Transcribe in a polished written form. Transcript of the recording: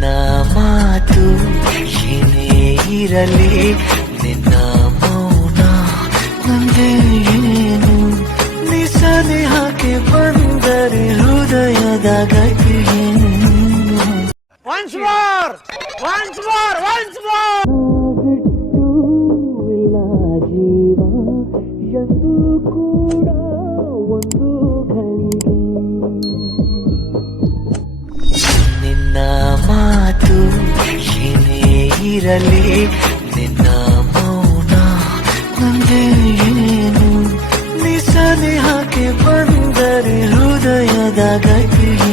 ನಿನ್ನ ಮಾತು ಏನೇ ಇರಲಿ, ನಿನ್ನ ಮೌನ ನಂದೇ ಏನು, ನಿಸನಿಹಕ್ಕೆ ಬಂದರೆ ಹೃದಯದ ಗತಿಯೇನು. Once more! Once more! Once more! ಬಿಟ್ಟು ಇಲ್ಲ ಜೀವ ಎಂದು ಕೂಡ ಒಂದು ಘಳಿಗೆ. ನಿನ್ನ ಮಾತು ಏನೇ ಇರಲಿ, ನಿನ್ನ ಮೌನ ನಂದೇ ಏನು, ನಿಸನಿಹಕ್ಕೆ ಬಂದರೆ ಹೃದಯದ ಗತಿಯೇನು.